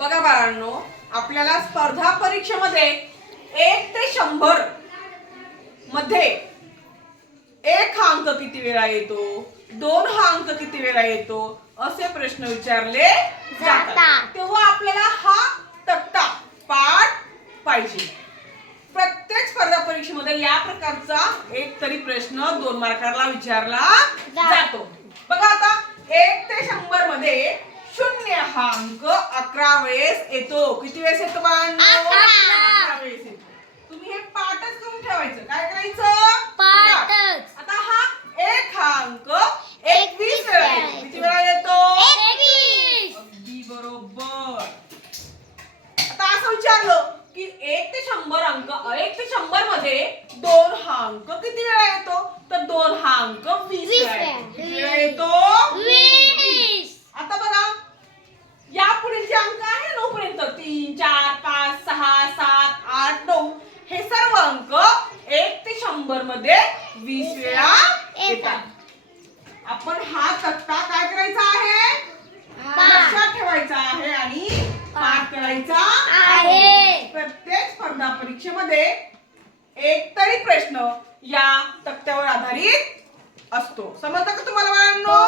बघा बाळांनो, आपल्याला स्पर्धा परीक्षेमध्ये 1 ते 100 मध्ये 1 हा अंक किती वेळा येतो, 2 हा अंक किती वेळा येतो असे प्रश्न विचारले जातात. तेव्हा आपल्याला हा तक्ता पाठ पाहिजे. प्रत्येक स्पर्धा परीक्षेमध्ये या प्रकारचा एक तरी प्रश्न 2 मार्काला विचारला जातो. बघा आता 1 ते 100 मध्ये 0 हा अंक 11 वेळेस येतो. किती वेळेस येतो बाळांनो? 11 वेळेस येतो. तुम्ही हे पाठच करून ठेवायचं. काय करायचं? पाठच. आता हा 1 हा अंक 21 वेळा येतो. किती वेळा येतो? 21. अगदी बरोबर. आता असं विचारलं की 1 ते 100 अंक 1 ते 100 मध्ये 2 हा अंक किती वेळा येतो? तर 2 हा अंक 20 वेळा येतो. किती वेळा येतो? 20. आता बघा, या पुढील जे अंक आहे 9 पर्यंत 3 4 5 6 7 8 9 हे सर्व अंक 1 ते 100 मध्ये 20 वेळा येतात. आपण हा तक्ता काय करायचा आहे? लक्षात ठेवायचा आहे आणि पाठ करायचा आहे. प्रत्येक स्पर्धा परीक्षेमध्ये एक तरी प्रश्न या तक्त्यावर आधारित असतो. समजतं का तुम्हाला बाळांनो?